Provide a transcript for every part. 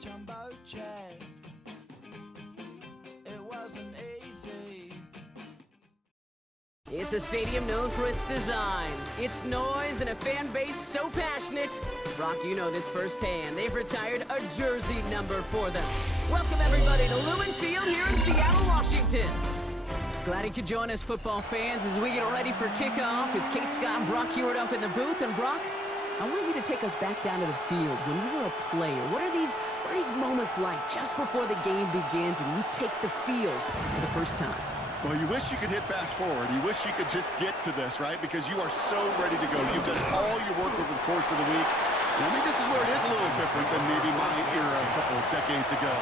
jumbo jet. It wasn't easy. It's a stadium known for its design, its noise, and a fan base so passionate. Brock, you know this firsthand. They've retired a jersey number for them. Welcome, everybody, to Lumen Field here in Seattle, Washington. Glad you could join us, football fans, as we get ready for kickoff. It's Kate, Scott, and Brock Hewitt up in the booth. And Brock, I want you to take us back down to the field. When you were a player, what are these moments like just before the game begins and you take the field for the first time? Well, you wish you could hit fast forward. You wish you could just get to this, right? Because you are so ready to go. You've done all your work over the course of the week. And I think this is where it is a little different than maybe my era a couple of decades ago.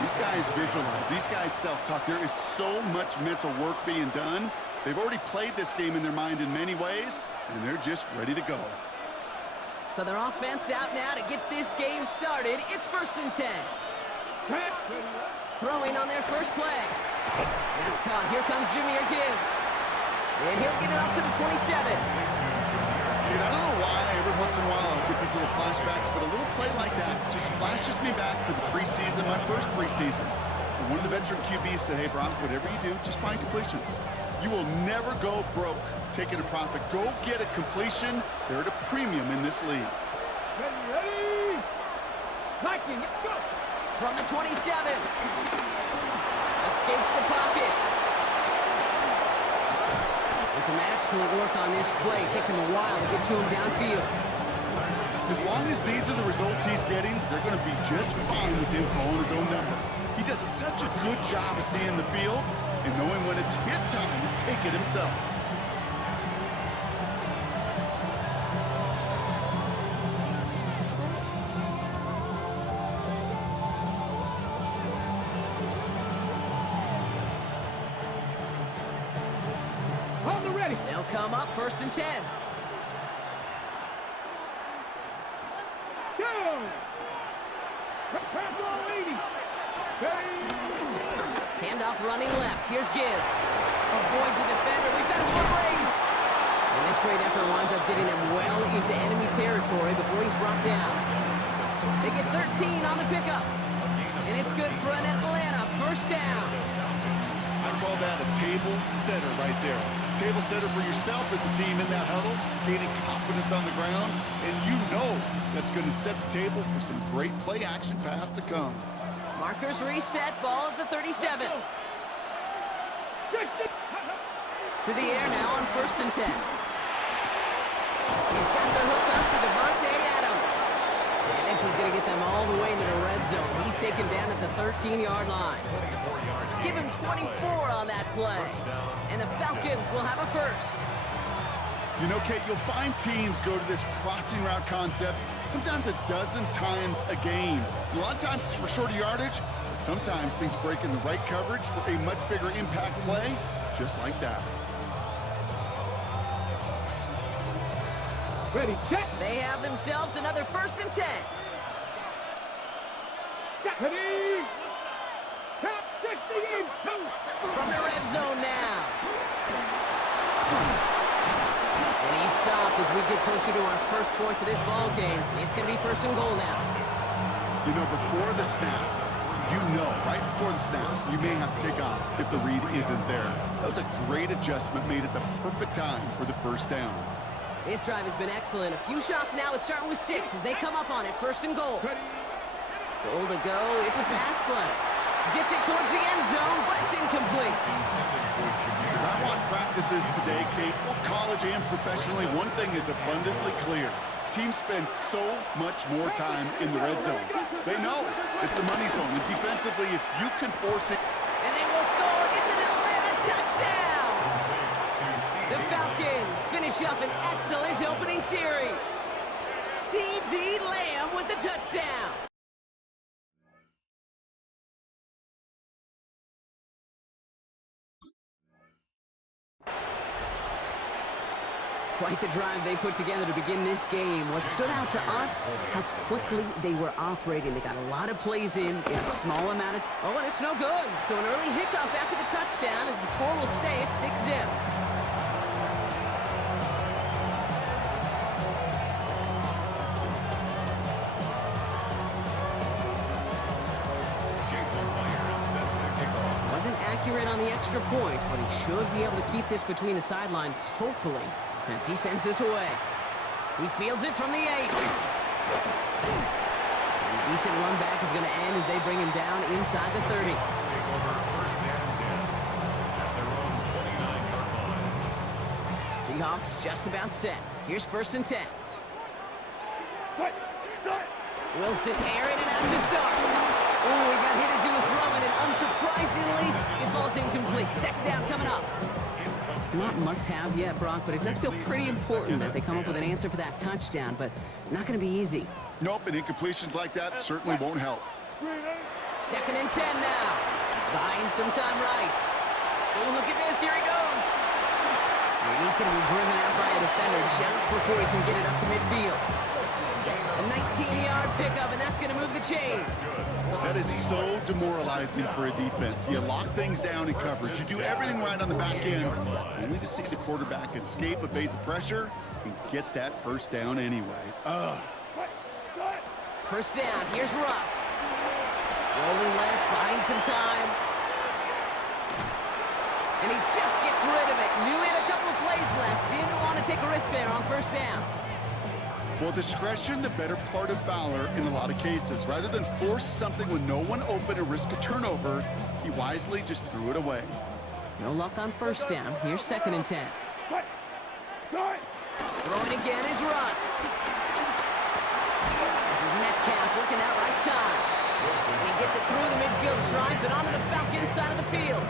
These guys visualize. These guys self-talk. There is so much mental work being done. They've already played this game in their mind in many ways, and they're just ready to go. So their offense out now to get this game started. It's 1st and 10. Throwing on their first play. That's caught. Here comes Jameer Gibbs. And he'll get it up to the 27. Dude, I don't know why every once in a while I'll get these little flashbacks, but a little play like that just flashes me back to the preseason, my first preseason. And one of the veteran QBs said, hey, Brock, whatever you do, just find completions. You will never go broke taking a profit. Go get a completion. They're at a premium in this league. Ready? Knocking, go! From the 27. Escapes the pocket. And some excellent work on this play. It takes him a while to get to him downfield. As long as these are the results he's getting, they're going to be just fine with him calling his own number. He does such a good job of seeing the field and knowing when it's his time to take it himself. They'll come up 1st and 10. Go! Pass ball 80. Handoff running left. Here's Gibbs. Avoids a defender. We've got a foot race. And this great effort winds up getting him well into enemy territory before he's brought down. They get 13 on the pickup. And it's good for an Atlanta 1st down. I call that a table setter right there. Table setter for yourself as a team in that huddle, gaining confidence on the ground, and you know that's going to set the table for some great play action pass to come. Markers reset, ball at the 37. To the air now on 1st and 10. He's got the hook up to Devontae Adams. And this is going to get them all the way into the red zone. He's taken down at the 13-yard line. Give him 24 on that play. And the Falcons will have a first. You know, Kate, you'll find teams go to this crossing route concept sometimes a dozen times a game. And a lot of times it's for shorter yardage, but sometimes things break in the right coverage for a much bigger impact play, just like that. Ready, check. They have themselves another 1st and 10. Ready? Count 60 From the red zone now. And he's stopped as we get closer to our first point to this ball game. It's going to be 1st and goal now. You know, before the snap, right before the snap, you may have to take off if the read isn't there. That was a great adjustment made at the perfect time for the 1st down. This drive has been excellent. A few shots now. It's starting with 6 as they come up on it. 1st and goal. Goal to go. It's a pass play. Gets it towards the end zone, but it's incomplete. As I watch practices today, Kate, both college and professionally, one thing is abundantly clear. Teams spend so much more time in the red zone. They know it's the money zone. And defensively, if you can force it. And they will score. It's an Atlanta touchdown. The Falcons finish up an excellent opening series. C.D. Lamb with the touchdown. Quite the drive they put together to begin this game. What stood out to us, how quickly they were operating. They got a lot of plays in a small amount of... Oh, and it's no good. So an early hiccup after the touchdown as the score will stay at 6-zip. wasn't accurate on the extra point, but he should be able to keep this between the sidelines, hopefully, as he sends this away. He fields it from the 8. A decent run back is going to end as they bring him down inside the 30. Seahawks just about set. Here's 1st and 10. Wilson airing it out to start. Oh, he got hit as he was throwing it. Unsurprisingly, it falls incomplete. 2nd down coming up. Not must-have yet, Brock, but it does feel pretty important that they come up with an answer for that touchdown, but not going to be easy. Nope, and incompletions like that certainly won't help. 2nd and 10 now. Buying some time right. Oh, look at this. Here he goes. And he's going to be driven out by a defender just before he can get it up to midfield. A 19-yard pickup, and that's going to move the chains. That is so demoralizing for a defense. You lock things down in coverage. You do everything right on the back end, only to see the quarterback escape, evade the pressure, and get that 1st down anyway. 1st down. Here's Russ. Rolling left, buying some time. And he just gets rid of it. Knew he had a couple of plays left. Didn't want to take a risk there on 1st down. Well, discretion, the better part of valor in a lot of cases. Rather than force something when no one open and risk a turnover, he wisely just threw it away. No luck on 1st down. Here's 2nd and 10. Throwing again is Russ. This is Metcalf working that right side. And he gets it through the midfield stripe and onto the Falcons side of the field.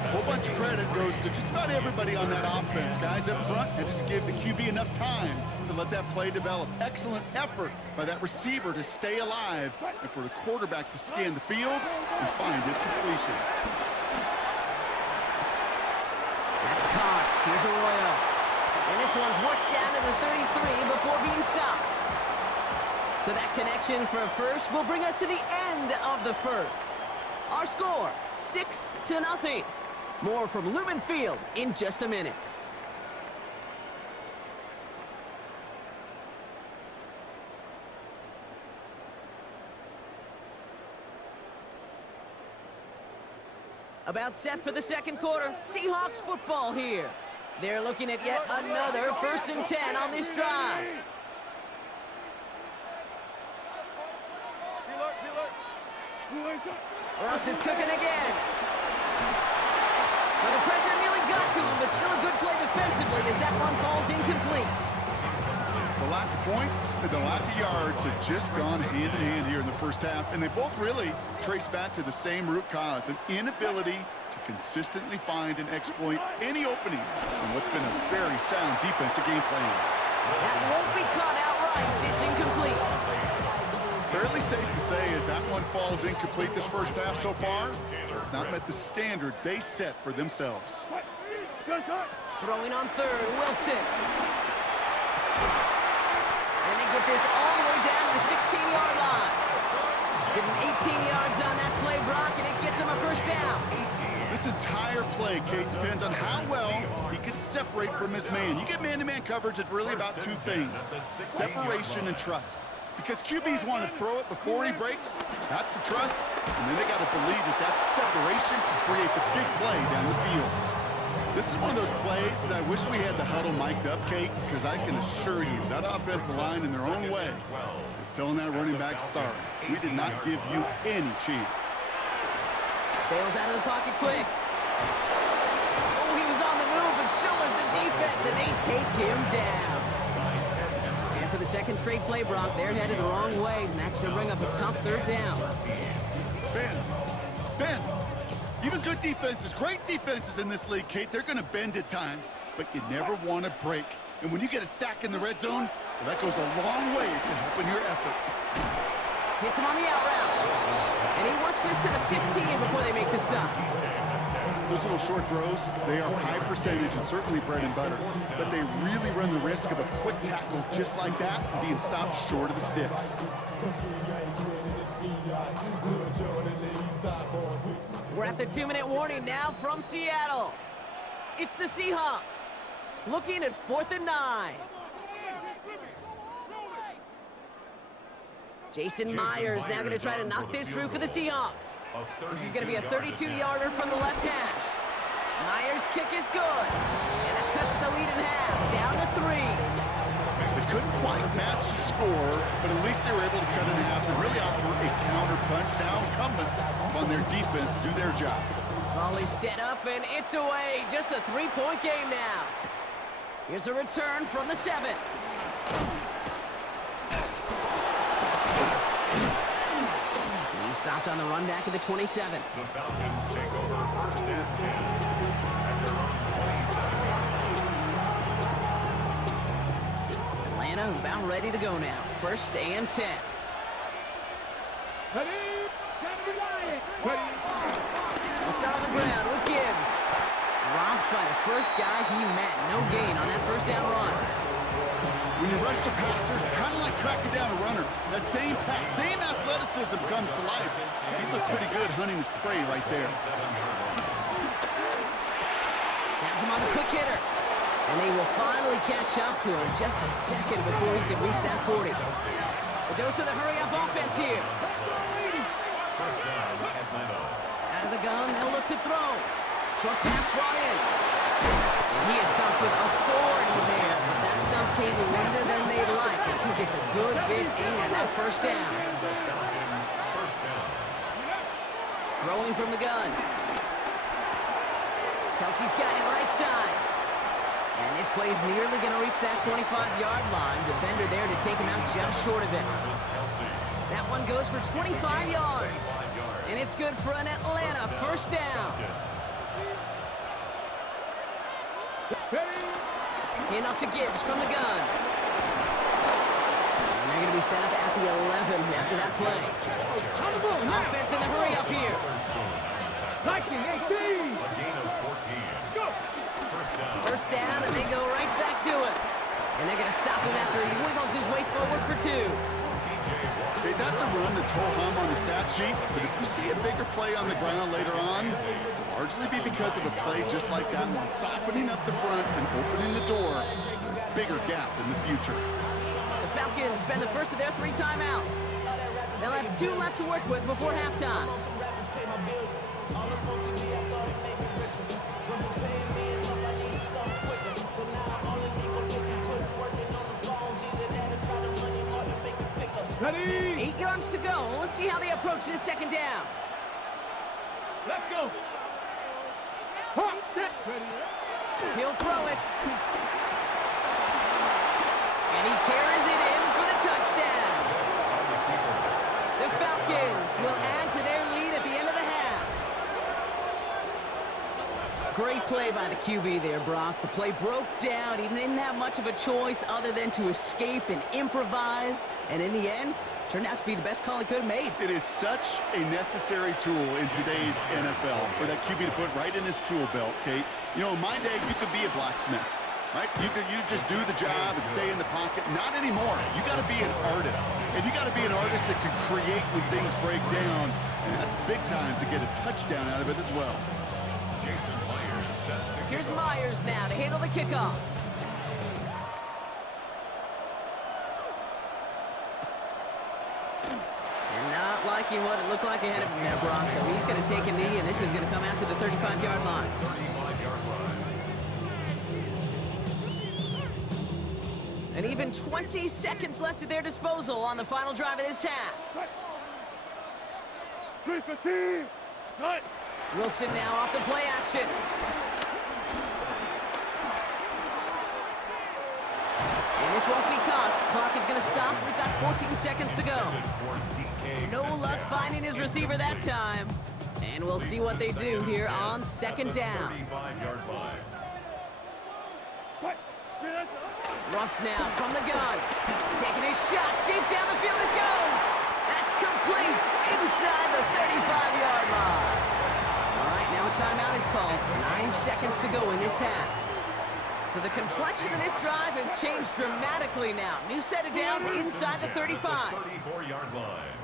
A whole bunch of credit goes to just about everybody on that offense. Guys up front had to give the QB enough time to let that play develop. Excellent effort by that receiver to stay alive and for the quarterback to scan the field and find his completion. That's Cox. Here's Arroyo. And this one's worked down to the 33 before being stopped. So that connection for a 1st will bring us to the end of the 1st. Our score, 6-0. More from Lumen Field in just a minute. About set for the 2nd quarter. Seahawks football here. They're looking at yet another 1st and 10 on this drive. Russ is cooking again. Well, the pressure nearly got to him, but still a good play defensively as that one falls incomplete. The lack of points and the lack of yards have just gone hand in hand here in the 1st half, and they both really trace back to the same root cause, an inability to consistently find and exploit any opening in what's been a very sound defensive game plan. That won't be caught outright. It's incomplete. Fairly safe to say as that one falls incomplete this 1st half so far, it's not met the standard they set for themselves. Throwing on 3rd, Wilson. And they get this all the way down to the 16-yard line. Give him 18 yards on that play, Brock, and it gets him a 1st down. This entire play, Kate, depends on how well he can separate from his man. You get man-to-man coverage, it's really about 2 things, separation and trust. Because QBs want to throw it before he breaks, that's the trust, and then they got to believe that that separation can create the big play down the field. This is one of those plays that I wish we had the huddle mic'd up, Kate, because I can assure you that offensive line in their own way is telling that running back, sorry, we did not give you any chance. Bails out of the pocket quick. Oh, he was on the move, but so was the defense, and they take him down. And for the 2nd straight play, Brock, they're headed the wrong way, and that's going to bring up a tough 3rd down. Bend. Even good defenses, great defenses in this league, Kate, they're going to bend at times, but you never want to break. And when you get a sack in the red zone, well, that goes a long ways to helping your efforts. Hits him on the out route. And he works this to the 15 before they make the stop. Those little short throws, they are high percentage and certainly bread and butter, but they really run the risk of a quick tackle just like that being stopped short of the sticks. We're at the 2-minute warning now from Seattle. It's the Seahawks looking at 4th and 9. Jason Myers now going to try to knock this through for the Seahawks. This is going to be a 32-yarder from the left hash. Myers' kick is good, and that cuts the lead in half, down to 3. They couldn't quite match the score, but at least they were able to cut it in half and really offer a counter punch. Now incumbent on their defense to do their job. Ball is set up, and it's away. Just a 3-point game now. Here's a return from the 7. He stopped on the run back at the 27. The Falcons take over first and 10 at their own 27. Atlanta about ready to go now. First and 10. Ready? Ready? We'll start on the ground with Gibbs. Dropped by the first guy he met. No gain on that first down run. When you rush the passer, it's kind of like tracking down a runner. That same pass, same athleticism comes to life. He looked pretty good hunting his prey right there. Has him on the quick hitter. And they will finally catch up to him just a second before he could reach that 40. A dose of the hurry-up offense here. First down, Atlanta. Out of the gun, they'll look to throw. Short pass brought in. And he is stopped with authority there, but that stop came later than they'd like as he gets a good bit in that first down. Throwing from the gun. Kelsey's got it right side. And this play is nearly going to reach that 25-yard line. Defender there to take him out just short of it. That one goes for 25 yards. And it's good for an Atlanta first down. Hand off to Gibbs from the gun. And they're going to be set up at the 11 after that play. Offense in the hurry up here. Liking 18. Go. First down, and they go right back to it. And they're going to stop him after he wiggles his way forward for 2. Okay, that's a run that's ho-hum on the stat sheet, but if you see a bigger play on the ground later on, it'll largely be because of a play just like that one, softening up the front and opening the door, bigger gap in the future. The Falcons spend the first of their 3 timeouts. They'll have 2 left to work with before halftime. Ready? 8 yards to go. Let's see how they approach this second down. Let's go. Hop, set. Ready? He'll throw it. And he carries it in for the touchdown. The Falcons will add to their lead at the end of the half. Great play by the QB there, Brock. The play broke down. He didn't have much of a choice other than to escape and improvise. And in the end, turned out to be the best call he could have made. It is such a necessary tool in today's NFL for that QB to put right in his tool belt, Kate. You know, in my day, you could be a blacksmith, right? You just do the job and stay in the pocket. Not anymore. You got to be an artist. And you got to be an artist that can create when things break down. And that's big time to get a touchdown out of it as well. Jason Myers set to Here's kick off. Myers now to handle the kickoff. And not liking what it looked like ahead of him there, Brock. So he's going to take a knee, and this is going to come out to the 35-yard line. 35-yard line. And even 20 seconds left at their disposal on the final drive of this half. 3-15. Cut. Wilson now off the play action. And this won't be caught. Clock is going to stop. We've got 14 seconds to go. No luck finding his receiver that time. And we'll see what they do here on second down. 35-yard line. Russ now from the gun. Taking his shot. Deep down the field it goes. That's complete inside the 35-yard line. All right, now a timeout is called. 9 seconds to go in this half. So the complexion of this drive has changed dramatically now. New set of downs inside the 35. 34-yard line.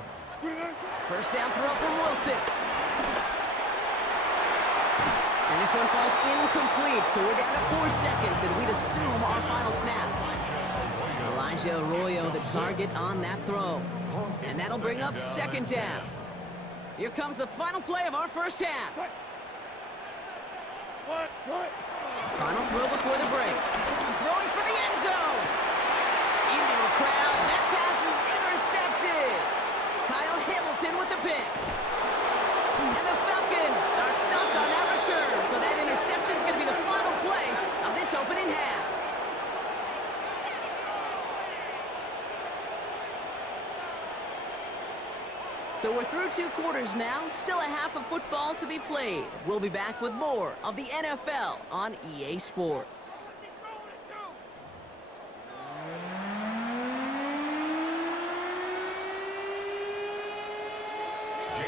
First down throw from Wilson. And this one falls incomplete, so we're down to 4 seconds, and we'd assume our final snap. The line Arroyo, the target on that throw. And that'll bring up second down. Here comes the final play of our first half. Final throw before the break. Throwing for the end zone. Into a crowd, and that pass is intercepted. Kyle Hamilton with the pick. And the Falcons are stopped on that return. So that interception is going to be the final play of this opening half. So we're through 2 quarters now, still a half of football to be played. We'll be back with more of the NFL on EA Sports.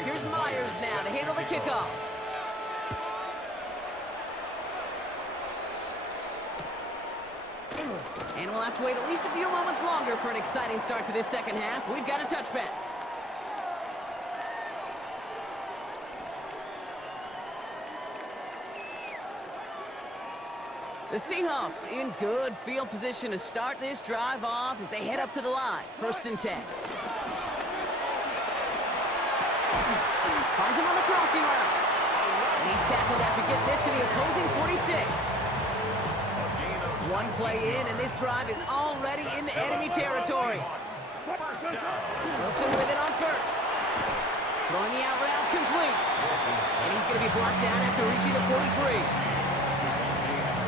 Here's Myers now to handle the kickoff. And we'll have to wait at least a few moments longer for an exciting start to this second half. We've got a touchback. The Seahawks in good field position to start this drive off as they head up to the line. 1st and 10. Finds him on the crossing route. And he's tackled after getting this to the opposing 46. One play in, and this drive is already into enemy territory. Wilson with it on 1st. Throwing the out route complete. And he's going to be brought down after reaching the 43.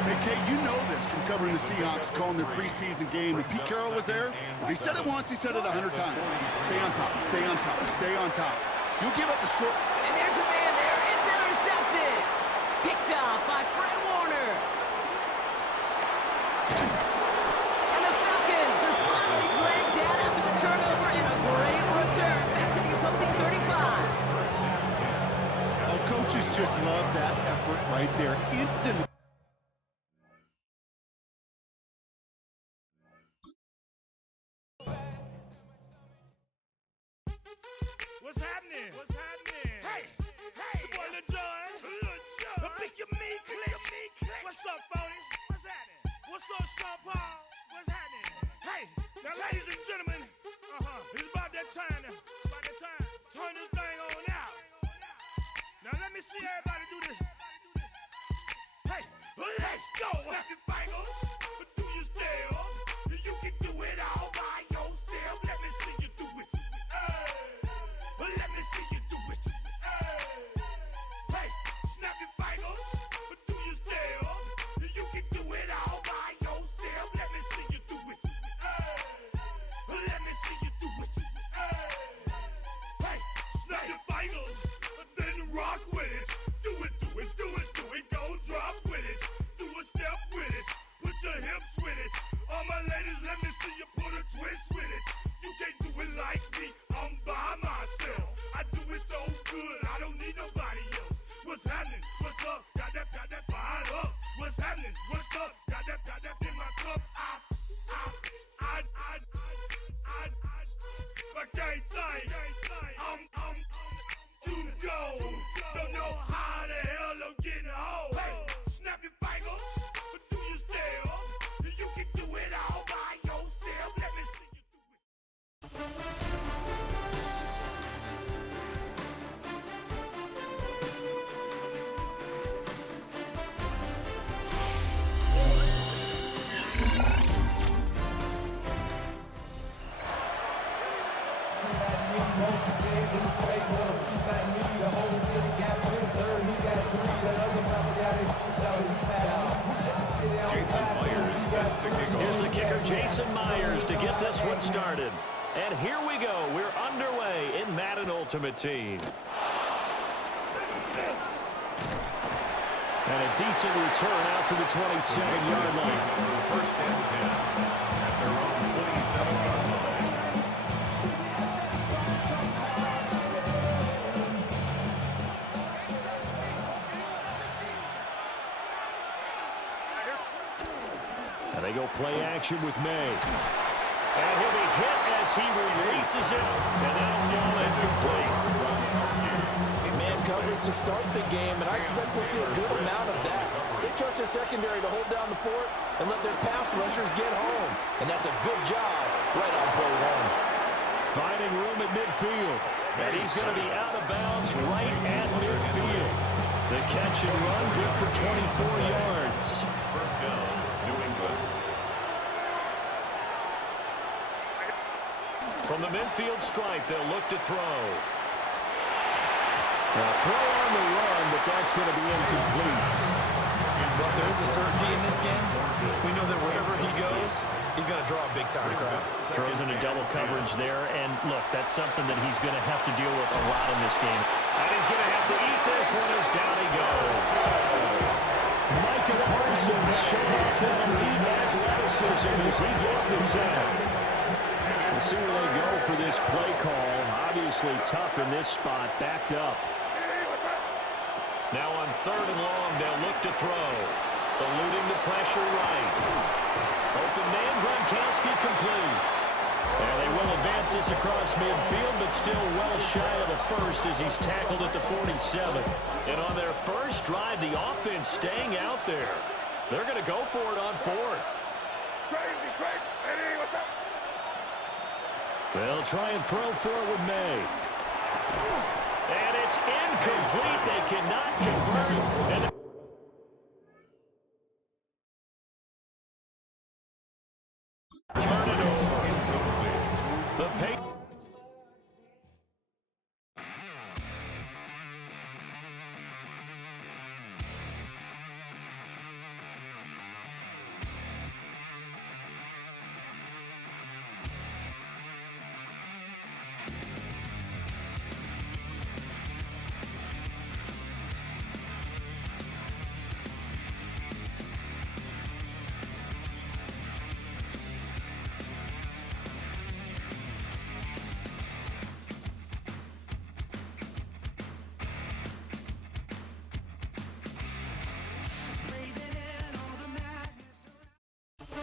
Hey, Kay, you know this from covering the Seahawks, calling their preseason game. When Pete Carroll was there, if he said it once, he said it 100 times. Stay on top, stay on top, stay on top. You'll give up a short... And there's a man there. It's intercepted. Picked off by Fred Warner. And the Falcons are finally dragged down after the turnover and a great return back to the opposing 35. Oh, coaches just love that effort right there. Instant... What's happening? What's happening? Hey, hey, it's your boy Lil Jon. Pick your meat click. What's up, Phony? What's happening? What's up, Sean Paul? What's happening? Hey, now, ladies and gentlemen, it's about that time now. About that time. Turn this thing on out. Now, let me see everybody do this. Hey, let's go. Snap your fingers, do your step. You can do it all by yourself. Let me see you do it. Let me see you do it. Hey, snap your fingers, do your step. You can do it all by yourself. Let me see you do it. Let me see you do it. Hey, snap your fingers, then rock with it. Do it, do it, do it, do it. Go drop with it. Do a step with it. Put your hips with it. All my ladies, let me see you put a twist with it. You can't do it like me. I'm by myself. I do it so good, I don't need nobody else. What's happening? What's up? Got that fired up. What's happening? What's up? Got that in my cup. I can't think. I'm too go. Don't know how the hell I'm getting home. Hey, snap your fingers, do your step. You can do it all by yourself. Let me see you do it. Here's the kicker, Jason Myers, to get this one started. And here we go. We're underway in Madden Ultimate Team. And a decent return out to the 27-yard line. 1st and 10 at their own 27-yard line. And they go play action with May. And he'll be hit as he releases it. And that'll fall incomplete. Man coverage to start the game, and I expect we'll see a good amount of that. They trust their secondary to hold down the fort and let their pass rushers get home. And that's a good job running room at midfield. And he's going to be out of bounds right at midfield. The catch and run, good for 24 yards. First down, New England. From the midfield stripe, they'll look to throw. A throw on the run, but that's going to be incomplete. But there is a certainty in this game. We know that wherever he goes, he's going to draw a big-time crowd. Throws into double coverage there, and look, that's something that he's going to have to deal with a lot in this game. And he's going to have to eat this one as down he goes. Micah Parsons showing off his elite athleticism as he gets the sack. We'll see where they go for this play call. Obviously tough in this spot, backed up. Now on 3rd and long, they'll look to throw. Eluding the pressure right. Open man, Gronkowski complete. And they will advance this across midfield, but still well shy of the first as he's tackled at the 47. And on their first drive, the offense staying out there. They're going to go for it on 4th. They'll try and throw for it with May. And it's incomplete. They cannot convert. And turn it over. The pace.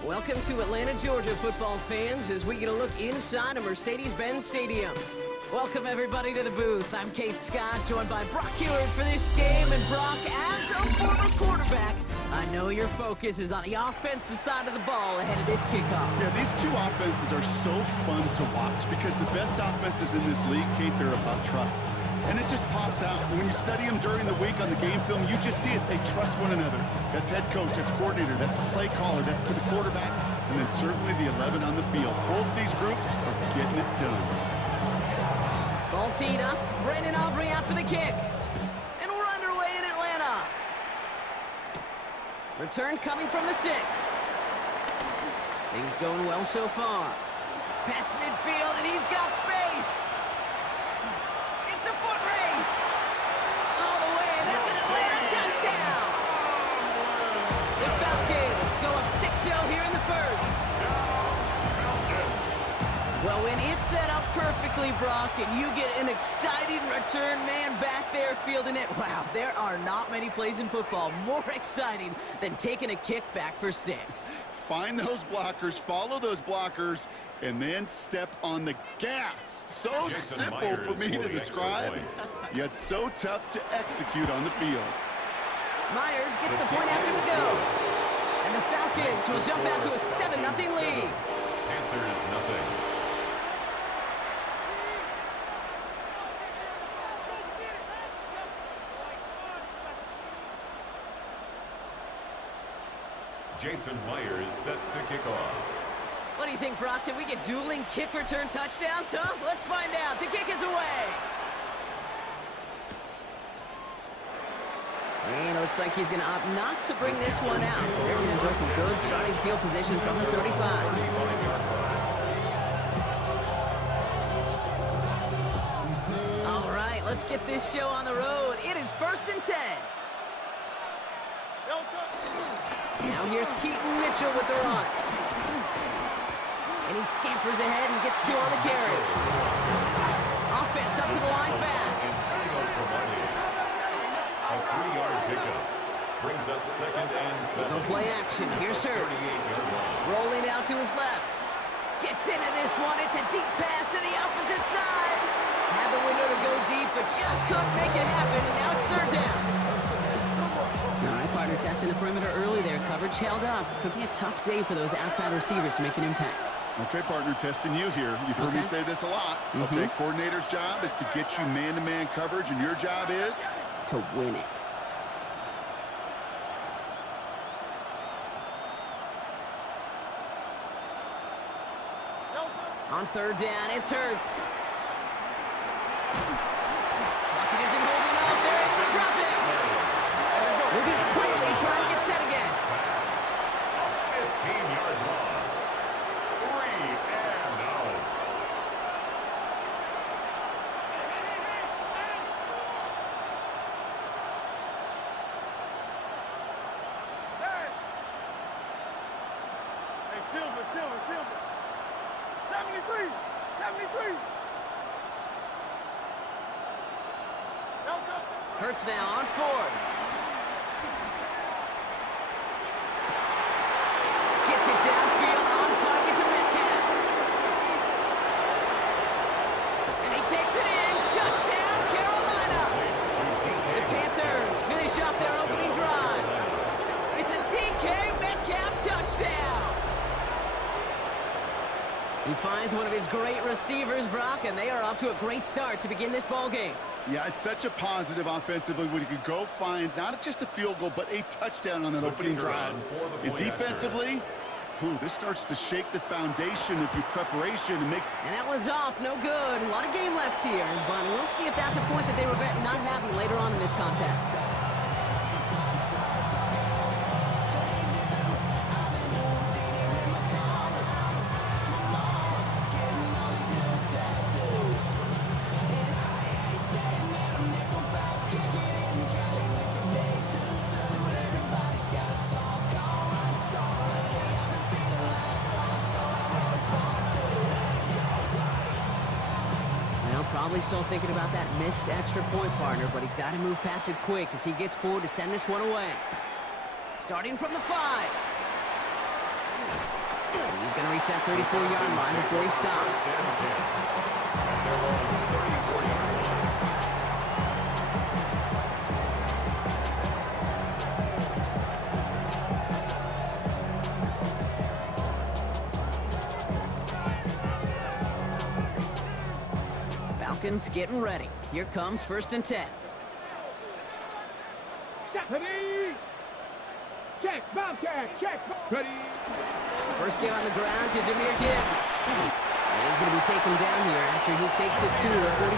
Welcome to Atlanta, Georgia, football fans, as we get a look inside a Mercedes-Benz Stadium. Welcome, everybody, to the booth. I'm Keith Scott, joined by Brock Ewert for this game. And Brock, as a former quarterback, I know your focus is on the offensive side of the ball ahead of this kickoff. Yeah, these two offenses are so fun to watch because the best offenses in this league, Kate, they're about trust. And it just pops out. When you study them during the week on the game film, you just see it. They trust one another. That's head coach, that's coordinator, that's play caller, that's to the quarterback, and then certainly the 11 on the field. Both these groups are getting it done. Ball teed up. Brandon Aubrey out for the kick. And we're underway in Atlanta. Return coming from the 6. Things going well so far. Past midfield, and he's got space. It's a foot race. All the way, and that's an Atlanta touchdown. The Falcons go up 6-0 here in the first. Well, when it's set up perfectly, Brock, and you get an exciting return man back there fielding it, wow, there are not many plays in football more exciting than taking a kick back for 6. Find those blockers, follow those blockers, and then step on the gas. So Jason simple Myers for me to for the describe, extra yet so tough to execute on the field. Myers gets the point after the go. And the Falcons will jump out to a 7-0 lead. Panthers nothing. Jason Myers set to kick off. What do you think, Brock? Can we get dueling kick return touchdowns, huh? Let's find out. The kick is away. And it looks like he's going to opt not to bring this one out. So they're going to enjoy some good starting field position from the 35. All right, let's get this show on the road. It is 1st and 10. Now here's Keaton Mitchell with the run. And he scampers ahead and gets 2 on the carry. Offense up to the line fast. A 3-yard pickup brings up 2nd and 7. No play action. Here's Hurts. Rolling out to his left. Gets into this one. It's a deep pass to the opposite side. Had the window to go deep, but just couldn't make it happen. And now it's 3rd down. All right, partner testing the perimeter early there. Coverage held up. Could be a tough day for those outside receivers to make an impact. Okay, partner, testing you here. You've heard me say this a lot. Okay, coordinator's job is to get you man-to-man coverage, and your job is? To win it. On third down, it's Hurts. Pocket isn't holding up. They're able to drop it. Moving quickly, trying to get set again. 15-yard loss. 3 and out. Hey, Silver. 73. Hurts now on fourth. Gets it downfield on target to Metcalf. And he takes it in. Touchdown, Carolina. The Panthers finish off their opening drive. It's a DK Metcalf touchdown. He finds one of his great receivers, Brock, and they are off to a great start to begin this ball game. Yeah, it's such a positive offensively when you can go find not just a field goal, but a touchdown on that opening drive. And defensively, this starts to shake the foundation of your preparation and make... And that one's off, no good. A lot of game left here, but we'll see if that's a point that they regret not having later on in this contest. Probably still thinking about that missed extra point, partner, but he's got to move past it quick as he gets forward to send this one away. Starting from the 5. And he's going to reach that 34-yard line before he stops. Falcons getting ready. Here comes 1st and 10. Ready. Check, Bobcat, check. Ready. First get on the ground to Jahmyr Gibbs. And he's going to be taken down here after he takes it to the 45.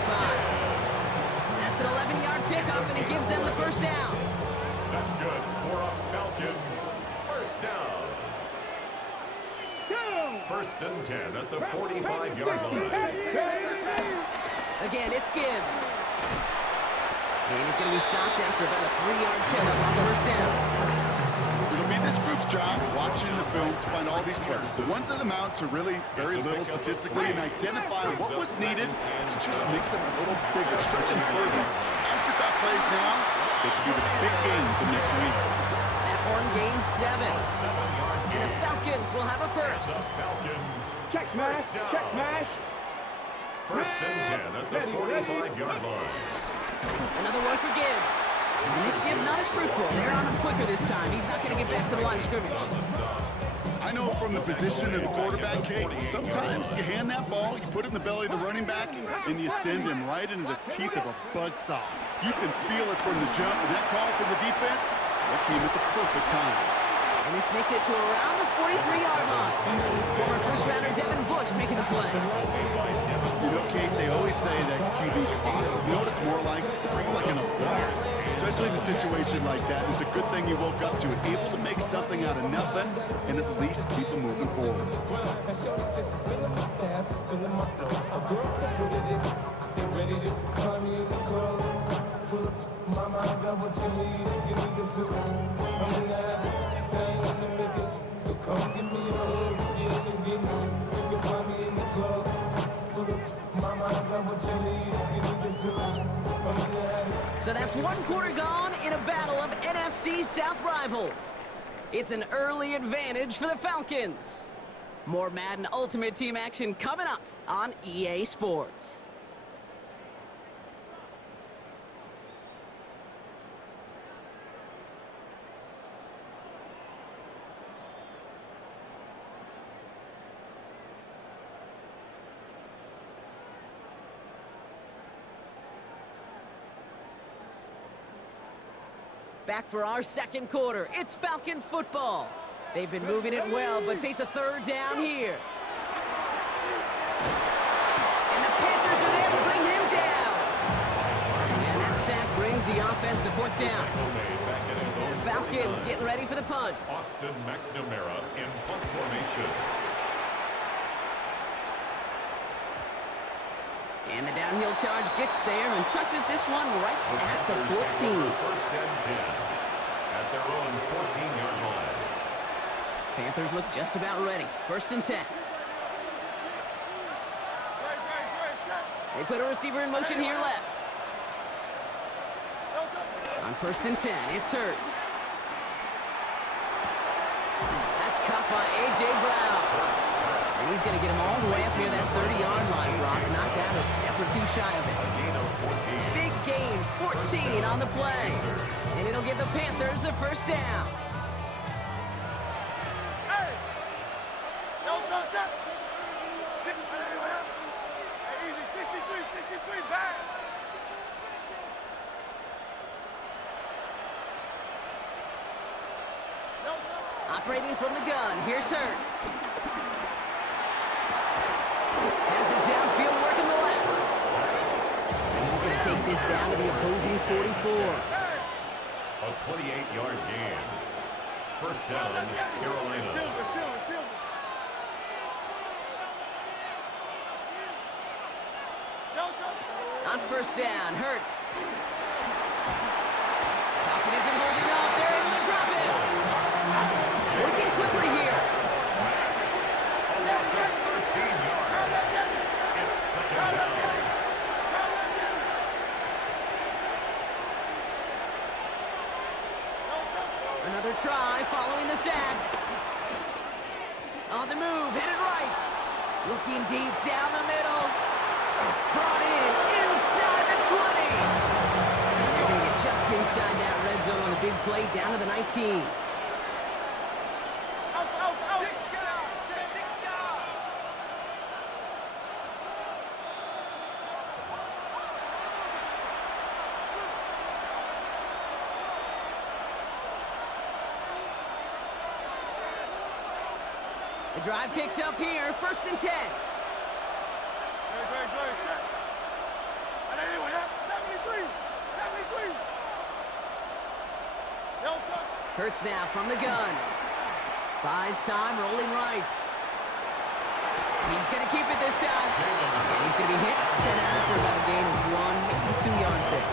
That's an 11-yard pickup, and it gives them the first down. That's good for a Falcons. First down. First and 10 at the 45-yard line. Again, it's Gibbs. And he's going to be stopped after about a 3-yard pickup on first down. It'll be this group's job watching the film to find all these plays. The ones that amount to really very little statistically and identify what was needed to just make them a little bigger, stretch them further. Afterthought plays now, they could be the big gains of next week. That one gains 7. And the Falcons will have a first. Check smash, check smash. First and 10 at the 45-yard line. Another one for Gibbs. And this Gibbs not as fruitful. They're on him quicker this time. He's not going to get back to the line of scrimmage. I know from the position of the quarterback, Kate, sometimes you hand that ball, you put it in the belly of the running back, and you send him right into the teeth of a buzzsaw. You can feel it from the jump, and that call from the defense, that came at the perfect time. And this makes it to around the 43-yard line. Former first-rounder Devin Bush making the play. You know, Kate, they always say that QB clock. You know what it's more like? It's more like an alarm. Especially in a situation like that. It's a good thing you woke up to it. Able to make something out of nothing and at least keep them moving forward. So that's one quarter gone in a battle of NFC South rivals. It's an early advantage for the Falcons. More Madden Ultimate Team action coming up on EA Sports. Back for our second quarter. It's Falcons football. They've been moving it well, but face a third down here. And the Panthers are there to bring him down. And that sack brings the offense to fourth down. The Falcons getting ready for the punt. Austin McNamara in punt formation. And the downhill charge gets there and touches this one right at the 14. First and 10 at their own 14-yard line. Panthers look just about ready. First and 10. They put a receiver in motion here left. On first and 10, it's Hurts. That's caught by A.J. Brown. And he's going to get him all the way up near that 30-yard line, Brock. Knocked out a step or two shy of it. Big gain, 14 on the play. And it'll give the Panthers a first down. Operating from the gun, here's Hurts. Has it downfield, working the left. And he's going to take this down to the opposing 44. A 28-yard gain. First down, Carolina. On first down, Hurts. Falcon isn't holding up. They're able to drop it. Working quickly here. A loss of 13 yards. It's second down. Another try following the sack. On the move, headed right. Looking deep down the middle. Brought in inside the 20. And they're going to get just inside that red zone on the big play down to the 19. The drive picks up here, first and 10. Hurts now from the gun. Buys time, rolling right. He's going to keep it this time. And he's going to be hit, sent out after about a gain of 1, maybe 2 yards there.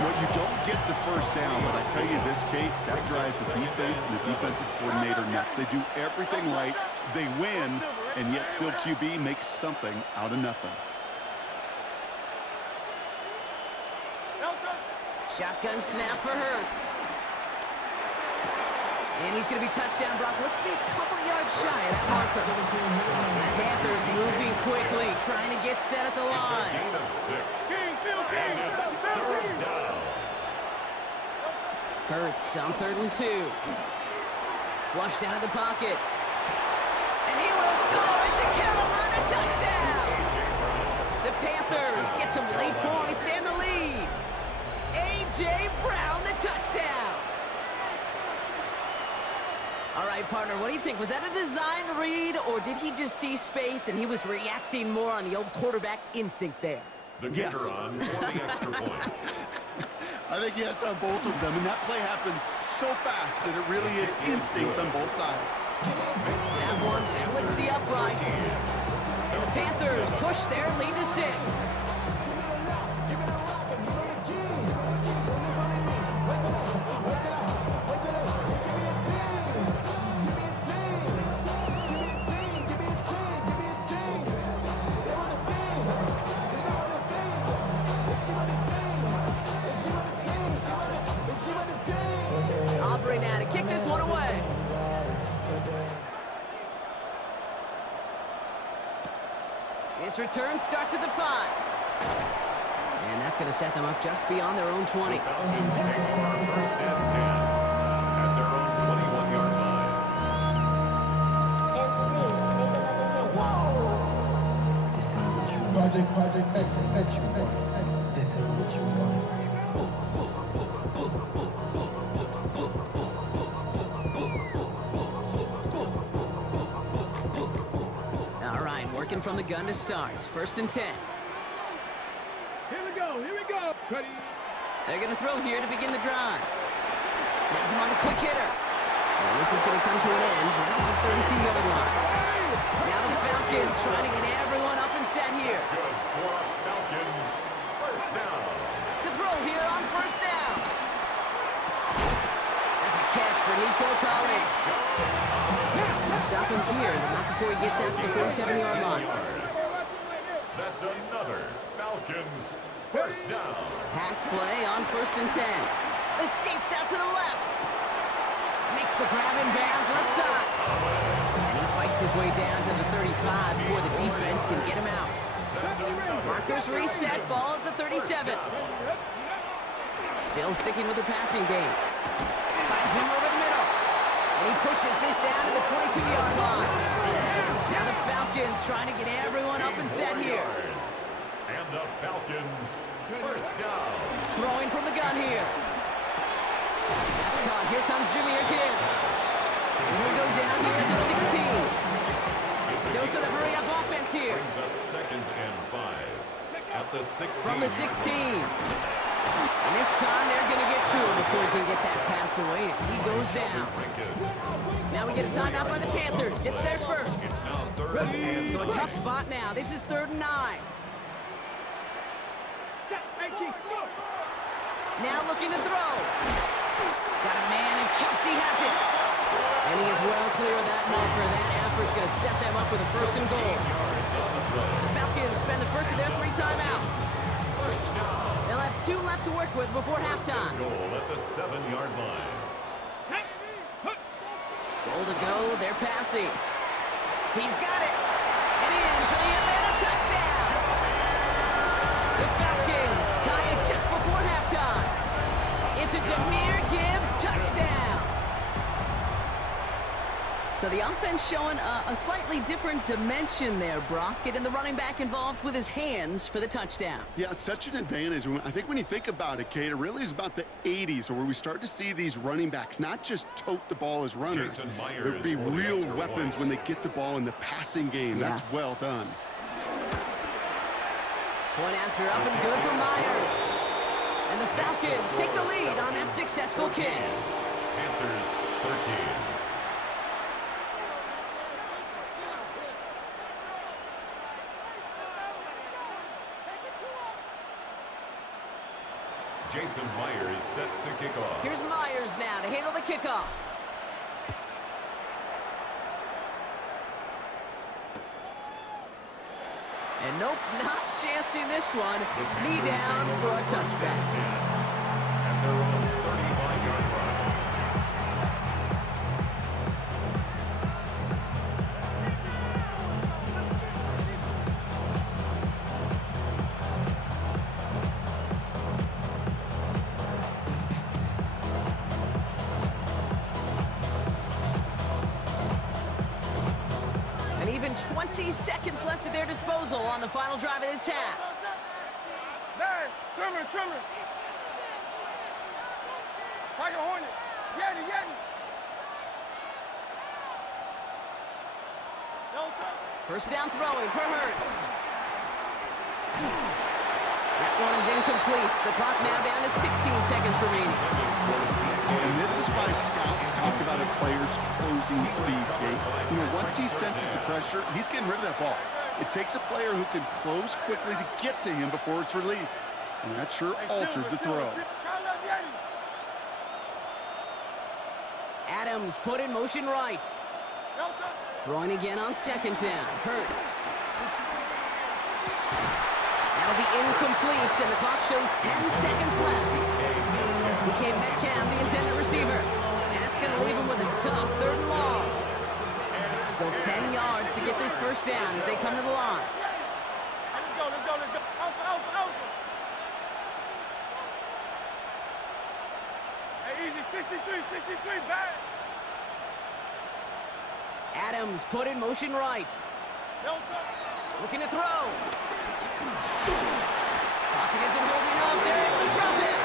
Well, you don't get the first down, but I tell you this, Kate, that drives the defense and the defensive coordinator nuts. They do everything right. They win, and yet still QB makes something out of nothing. Shotgun snap for Hurts. And he's going to be touchdown. Brock looks to be a couple yards shy of that marker. Panthers moving quickly, trying to get set at the line. It's a gain of 6. And it's third down. Hurts on 3rd and 2. Flushed out of the pocket. And he will score. It's a Carolina touchdown. The Panthers get some late points and the lead. A.J. Brown, the touchdown. All right, partner, what do you think? Was that a design read, or did he just see space and he was reacting more on the old quarterback instinct there? The kicker on for the extra point. I think yes on both of them, and that play happens so fast that it really is instincts on both sides. That one splits the uprights, and the Panthers push their lead to 6. Aubrey now to kick this one away. This return starts at the 5. And that's going to set them up just beyond their own 20. The Falcons take over first and 10 at their own 21-yard line. This ain't what you want. This ain't what you want. All right, working from the gun to start. 1st and 10. Here we go. Here we go. Ready. They're going to throw here to begin the drive. Has him on the quick hitter. And this is going to come to an end right at the 32-yard line. Now the Falcons trying to get everyone up and set here. Good for Falcons. First down. To throw here on 1st down. That's a catch for Nico Collins. Stop him here, but not before he gets out to the 47-yard line. That's another Falcons first down. Pass play on 1st and 10. Escapes out to the left. Makes the grab in bounds left side. And he fights his way down to the 35 before the defense can get him out. Markers reset, ball at the 37. Still sticking with the passing game. Finds him over the middle. And he pushes this down to the 22-yard line. Now the Falcons trying to get everyone up and set here. And the Falcons first down. Throwing from the gun here. That's caught. Here comes Jameer Gibbs. And he'll go down here at the 16. Dose of the hurry-up offense here. Brings up 2nd and 5 at the 16. From the 16. And this time they're going to get to him before he can get that pass away as he goes down. Now we get a timeout by the Panthers. It's their first. So a tough spot now. This is 3rd and 9. Now looking to throw. Got a man, and Kelsey has it. And he is well clear of that marker. That effort's going to set them up with a 1st and goal. The Falcons spend the first of their 3 timeouts. They'll have 2 left to work with before halftime. Goal at the 7-yard line. Goal to go, they're passing. He's got it. And in for the Atlanta touchdown. The Falcons tie it just before halftime. It's a Jameer Gibbs touchdown. So the offense showing a slightly different dimension there, Brock. Getting the running back involved with his hands for the touchdown. Yeah, such an advantage. I think when you think about it, Kate, it really is about the 80s where we start to see these running backs not just tote the ball as runners. There'd be real weapons when they get the ball in the passing game. Yeah. That's well done. Point after up and good for Myers. And the Falcons take the lead on that successful kick. Panthers 13. Jason Myers set to kick off. Here's Myers now to handle the kickoff. And nope, not chancing this one. Knee down for a touchback. At their own 35-yard line. And even 20 seconds left at their disposal on the final drive of this half. Trimmer. Tiger Hornet. Yeti. First down throwing for Hurts. That one is incomplete. The clock now down to 16 seconds remaining. And this is why scouts talk about a player's closing speed, Kate. Once he senses the pressure, he's getting rid of that ball. It takes a player who can close quickly to get to him before it's released. And that sure altered the throw. Adams put in motion right. Throwing again on 2nd down. Hurts. That'll be incomplete, and the clock shows 10 seconds left. DK Metcalf, the intended receiver. And that's going to leave him with a tough 3rd and long. Still 10 yards to get this first down as they come to the line. Let's go. Alpha. Hey, easy. 63, back. Adams put in motion right. Looking to throw. Pocket isn't holding up. They're able to drop it.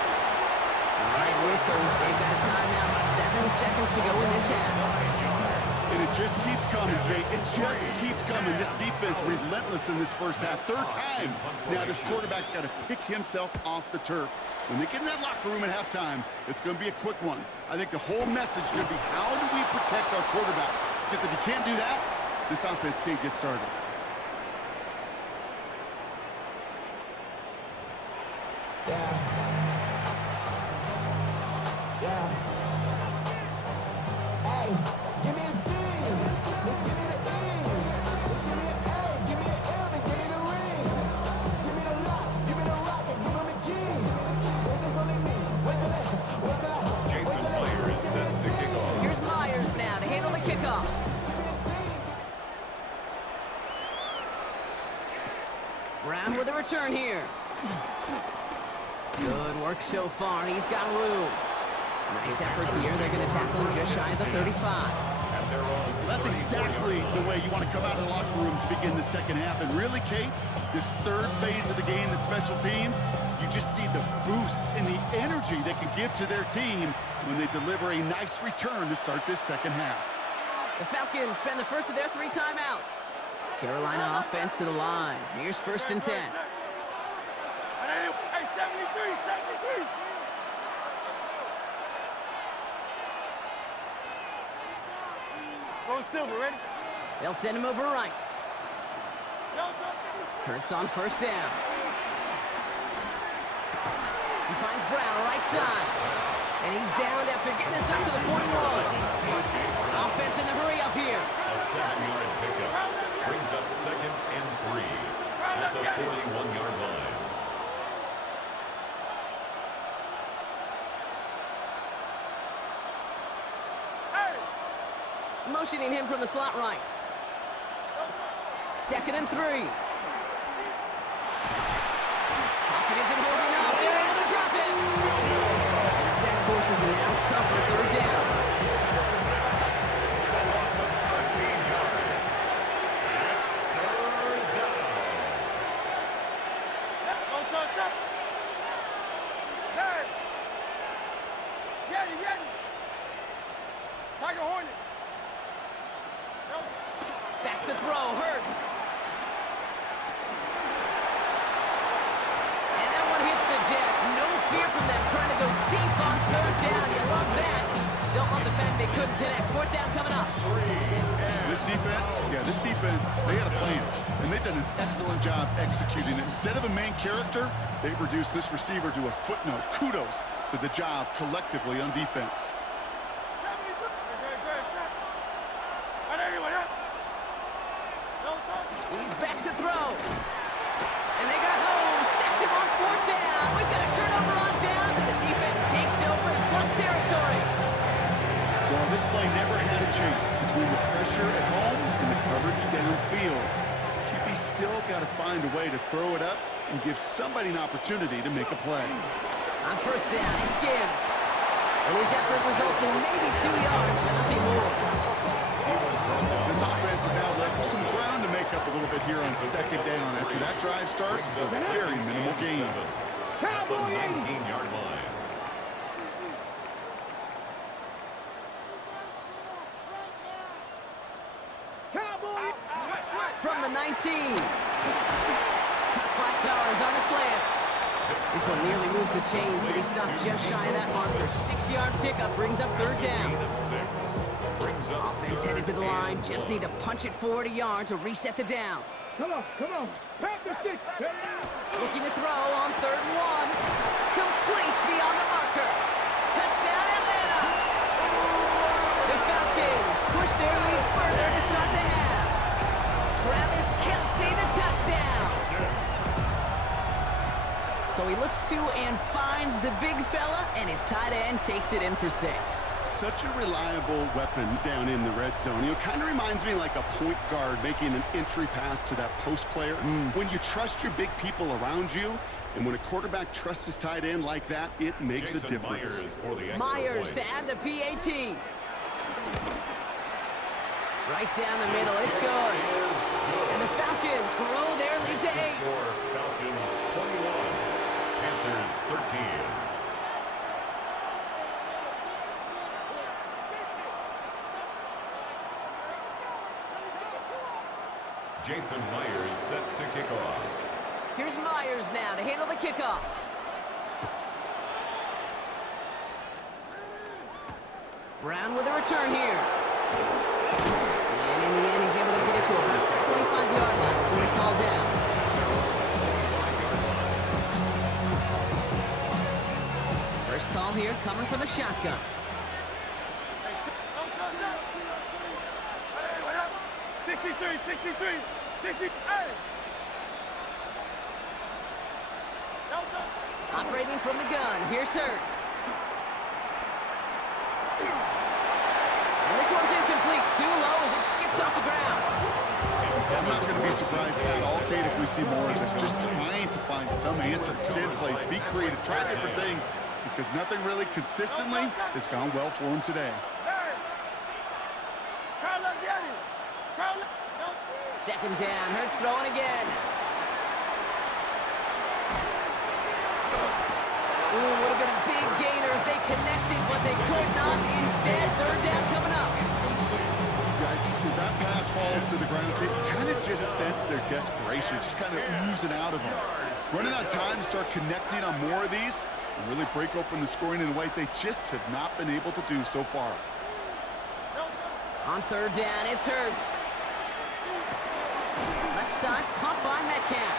All right, whistles. They've got a timeout. 7 seconds to go in this half. And it just keeps coming, Kate. It just keeps coming. This defense relentless in this first half. Third time. Now this quarterback's got to pick himself off the turf. When they get in that locker room at halftime, it's going to be a quick one. I think the whole message is going to be, how do we protect our quarterback? Because if you can't do that, this offense can't get started. Brown with a return here. Good work so far. He's got room. Nice effort here. They're going to tackle him just shy of the 35. That's exactly the way you want to come out of the locker room to begin the second half. And really, Kate, this third phase of the game, the special teams, you just see the boost and the energy they can give to their team when they deliver a nice return to start this second half. The Falcons spend the first of their 3 timeouts. Carolina offense to the line. Here's 1st and 10. Hey, 73, 73. Go Silver, ready? They'll send him over right. Hurts on 1st down. He finds Brown right side. And he's downed after getting this up to the 41. Offense in the hurry up here. A 7-yard pickup brings up 2nd and 3 at the 41-yard line. Motioning him from the slot right. 2nd and 3. Pocket isn't holding up. They're able to drop it. And the sack forces a now tougher 3rd down. Back to throw, Hurts. And that one hits the deck. No fear from them trying to go deep on 3rd down. You love that. Don't love the fact they couldn't connect. 4th down coming up. This defense, they had a plan. And they've done an excellent job executing it. Instead of a main character, they've reduced this receiver to a footnote. Kudos to the job collectively on defense. He's back to throw. And they got home. Sacked him on 4th down. We've got a turnover on downs, and the defense takes over in plus territory. Well, this play never had a chance between the pressure at home and the coverage downfield. QB still got to find a way to throw it up and give somebody an opportunity to make a play. On 1st down, it's Gibbs. And his effort results in maybe 2 yards, but nothing more. This offense is now left with some ground to make up a little bit here on 2nd down. After that drive starts with a very minimal gain. At the 19-yard line. From the 19. Caught by Collins on the slant. This one nearly moves the chains, but he stopped just shy of that marker. 6-yard pickup brings up 3rd down. Offense headed to the line. Just need to punch it forward a yard to reset the downs. Come on. Pass the stick. Looking to throw on 3rd and 1. Complete beyond the marker. Touchdown, Atlanta. The Falcons push their lead further to start the half. Travis Kelce, the touchdown. So he looks to and finds the big fella, and his tight end takes it in for 6. Such a reliable weapon down in the red zone. You know, kind of reminds me like a point guard making an entry pass to that post player. When you trust your big people around you, and when a quarterback trusts his tight end like that, it makes a difference. Myers to add the PAT. Right down the middle, it's good. And the Falcons grow their lead to 8. Falcons 21, Panthers 13. Jason Myers set to kick off. Here's Myers now to handle the kickoff. Brown with a return here. And in the end, he's able to get it to about the 25-yard line before he's hauled down. First call here coming from the shotgun. 63. Operating from the gun, here's Hurts. And this one's incomplete, too low as it skips off the ground. I'm not going to be surprised at all, Kate, if we see more of this. Just trying to find some answer, extend plays, be creative, try different things, because nothing really consistently has gone well for him today. Second down, Hurts throwing again. Ooh, would have been a big gainer if they connected, but they could not. Instead, third down coming up. Yikes, as that pass falls to the ground, you kind of just sense their desperation, just kind of oozing out of them. Running out of time to start connecting on more of these and really break open the scoring in a way they just have not been able to do so far. On third down, it's Hurts. Left side, caught by Metcalf.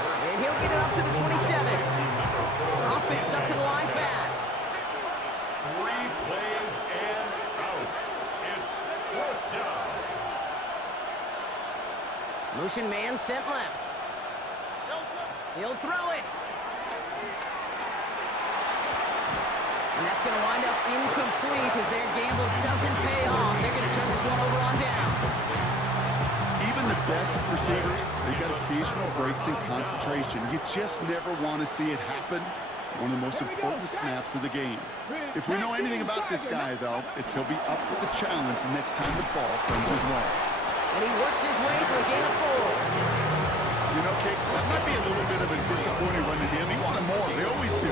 And he'll get it up to the 27. Offense up to the line fast. 3 plays and out. It's fourth down. Motion man sent left. He'll throw it. And that's going to wind up incomplete as their gamble doesn't pay off. They're going to turn this one over on downs. Even the best receivers, they've got occasional breaks in concentration. You just never want to see it happen. One of the most important snaps of the game. If we know anything about this guy, though, it's he'll be up for the challenge the next time the ball comes his way. And he works his way for a gain of 4. You know, Kate, that might be a little bit of a disappointing run to him. He wanted more. They always do.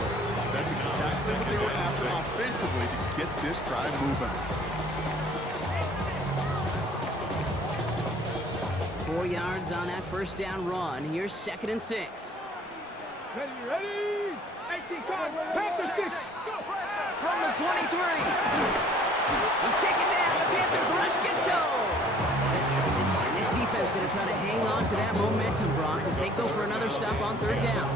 That's exactly what they were after offensively to get this drive moving. 4 yards on that first down run. Here's 2nd and 6. Ready? 18 cards. Panthers 6. From the 23. He's taken down. The Panthers rush gets home. And this defense going to try to hang on to that momentum, Brock, as they go for another stop on third down.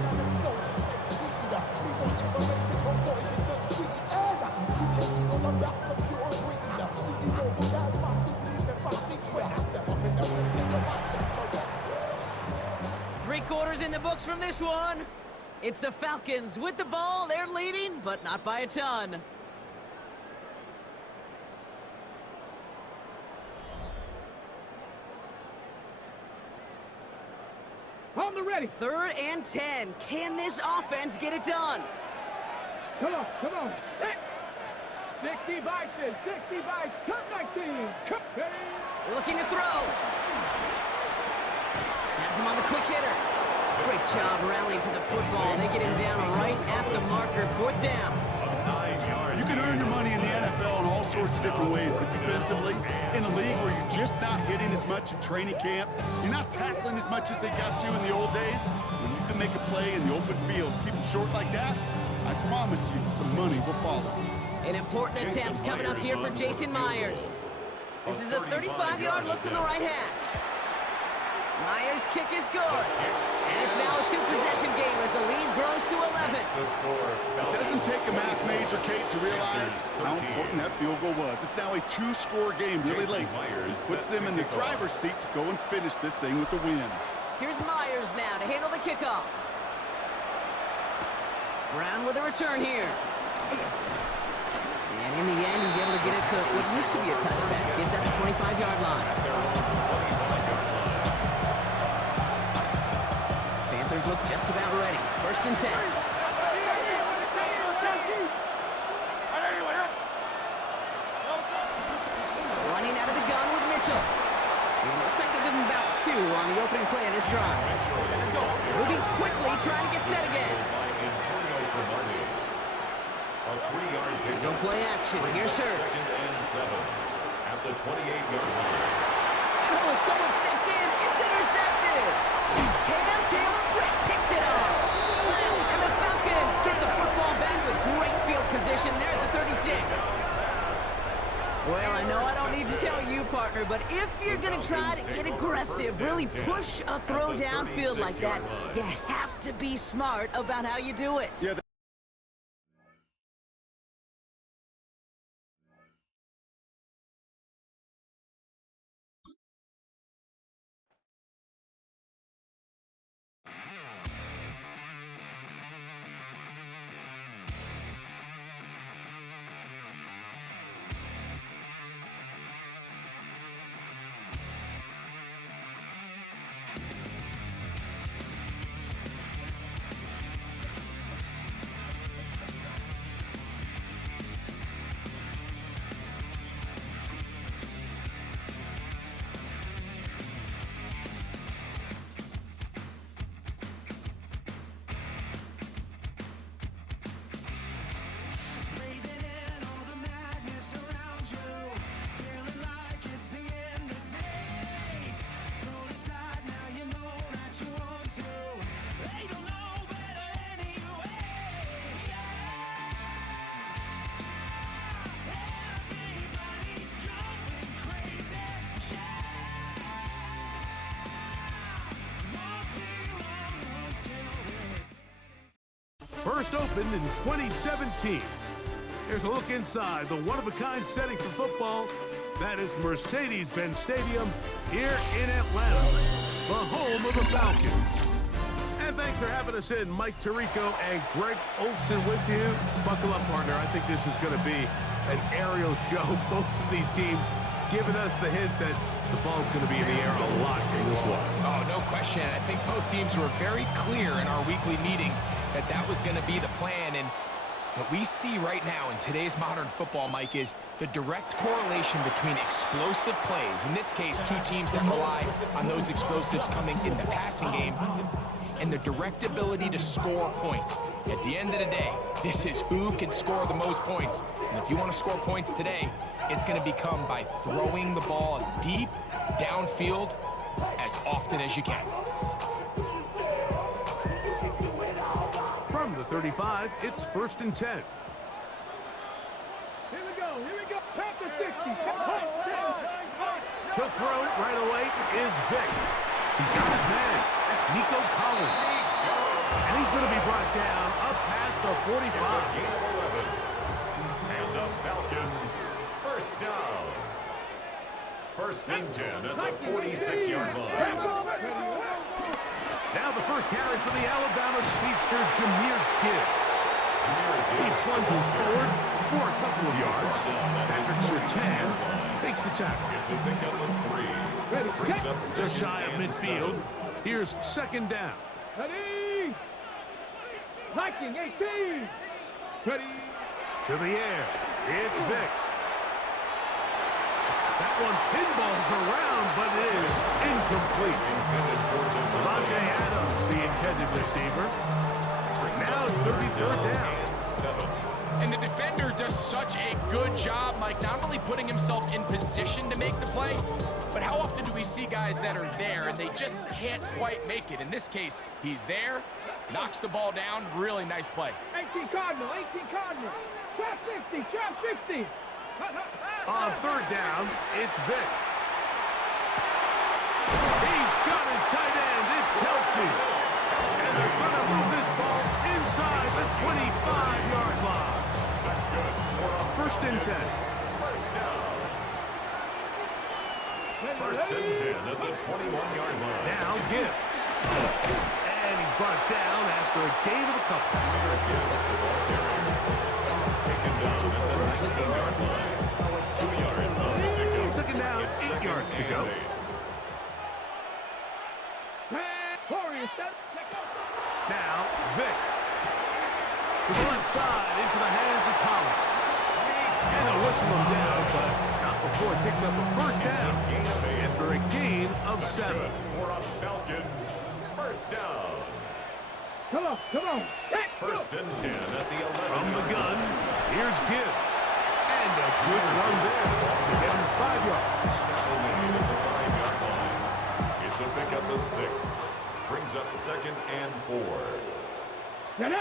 Three-quarters in the books from this one. It's the Falcons with the ball. They're leading, but not by a ton. On the ready. 3rd and 10. Can this offense get it done? Come on. 60 by 6. 60 by cut 19. Cut. Looking to throw. Has him on the quick hitter. Great job rallying to the football. They get him down right at the marker. 4th down. You can earn your money in the NFL in all sorts of different ways, but defensively, in a league where you're just not hitting as much in training camp, you're not tackling as much as they got to in the old days, when you can make a play in the open field, keep it short like that, I promise you some money will follow. An important attempt coming up here for Jason Myers. This is a 35-yard look from the right hash. Myers' kick is good. And it's now a 2-possession game as the lead grows to 11. It doesn't take a math major, Kate, to realize how important that field goal was. It's now a 2-score game really late. It puts them in the driver's seat to go and finish this thing with the win. Here's Myers now to handle the kickoff. Brown with a return here. And in the end, he's able to get it to what used to be a touchback. It's at the 25-yard line. Panthers look just about ready. 1st and 10. Running out of the gun with Mitchell. It looks like they'll give him about 2 on the opening play of this drive. Moving quickly, trying to get set again. No play action. Here's Hurts. At the 28-yard line. And Oh, someone stepped in. It's intercepted. Cam Taylor-Britt picks it up. And the Falcons get the football back with great field position there at the 36. Well, I know I don't need to tell you, partner, but if you're going to try to get aggressive, really push a throw downfield like that, you have to be smart about how you do it. Yeah. First opened in 2017. Here's a look inside the one-of-a-kind setting for football. That is Mercedes-Benz Stadium here in Atlanta, the home of the Falcons. And thanks for having us in. Mike Tirico and Greg Olsen with you. Buckle up, partner. I think this is going to be an aerial show. Both of these teams giving us the hint that the ball's going to be in the air a lot in this one. Oh, no question. I think both teams were very clear in our weekly meetings that that was going to be the plan. And what we see right now in today's modern football, Mike, is the direct correlation between explosive plays, in this case, two teams that rely on those explosives coming in the passing game, and the direct ability to score points. At the end of the day, this is who can score the most points. And if you want to score points today, it's going to become by throwing the ball deep downfield as often as you can. From the 35, it's 1st and 10. Here we go. Past the 60. To throw right away is Vic. He's got his man. That's Nico Collins. And he's going to be brought down up past the 45. And the Falcons, first down. 1st and 10 at the 46-yard line. Now the first carry for the Alabama speedster, Jahmyr Gibbs. He plunges forward for a couple of yards. Patrick Surtain takes the tackle. It's a pickup of 3. Brings up Just shy of midfield. Here's 2nd down. Ready. Hiking 18. Ready. To the air. It's Vic. That one pinballs around, but it is incomplete. Devontae Adams, the intended receiver. Now it's going to be 3rd down. And the defender does such a good job, Mike, not only putting himself in position to make the play, but how often do we see guys that are there and they just can't quite make it? In this case, he's there, knocks the ball down, really nice play. 18 Cardinal. Trap 60. On 3rd down, it's Vic. He's got his tight end. It's Kelsey. And they're going to move this ball inside the 25-yard line. That's good. 1st and 10. First down. 1st and 10 at the 21-yard line. Now Gibbs. And he's brought down after a gain of a couple. Jahmyr Gibbs, the ball carrier. Taken down at the 19-yard line. 2 yards on the pickup. 2nd down, It's 8 2nd yards to and go. 8. Now Vic. To the left side, into the hands of Collins. And they'll whistle him down, but not before it picks up a 1st down after a gain of 7. For a Falcons, 1st down. Come on. 1st and 10 at the 11. From the gun, here's Gibbs. And a good run there to get him 5 yards. to pick up the 6. Brings up 2nd and 4. Set it.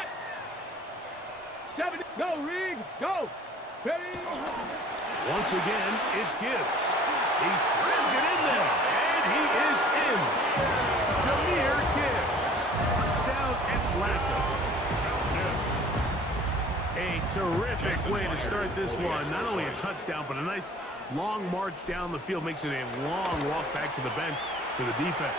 7. Go, Reed. Go. Ready. Once again, it's Gibbs. He slams it in there, and he is in. Jahmyr Gibbs. Touchdowns Atlanta. A terrific way to start this one. Not only a touchdown, but a nice long march down the field. Makes it a long walk back to the bench for the defense.